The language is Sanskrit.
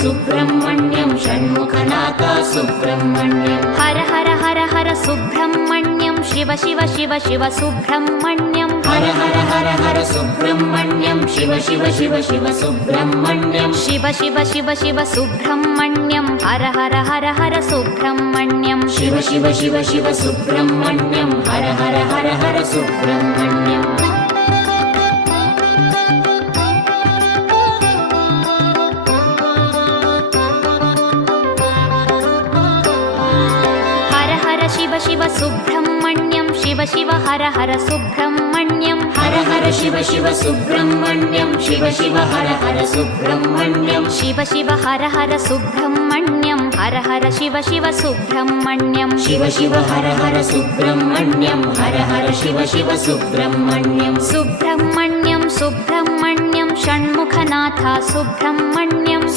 सुब्रह्मण्यं षण्मुखनाथा सुब्रह्मण्यं हर हर हर हर सुब्रह्मण्यं शिव शिव शिव शिव सुब्रह्मण्यं हर हर हर हर सुब्रह्मण्यं शिव शिव शिव शिव सुब्रह्मण्यं शिव शिव शिव शिव सुब्रह्मण्यं हर हर हर हर सुब्रह्मण्यं शिव शिव शिव शिव सुब्रह्मण्यं हर हर हर हर सुब्रह्मण्यं हर हर शिव शिव सुब्रह्मण्यं शिव शिव हर हर सुब्रह्मण्यं हर हर शिव शिव सुब्रह्मण्यं शिव शिव हर हर सुब्रह्मण्यं शिव शिव हर हर सुब्रह्मण्यं हर हर शिव शिव सुब्रह्मण्यं शिव शिव हर हर सुब्रह्मण्यं हर हर शिव शिव सुब्रह्मण्यं सुब्रह्मण्यं सुब्रह्मण्यं षण्मुखनाथा सुब्रह्मण्यं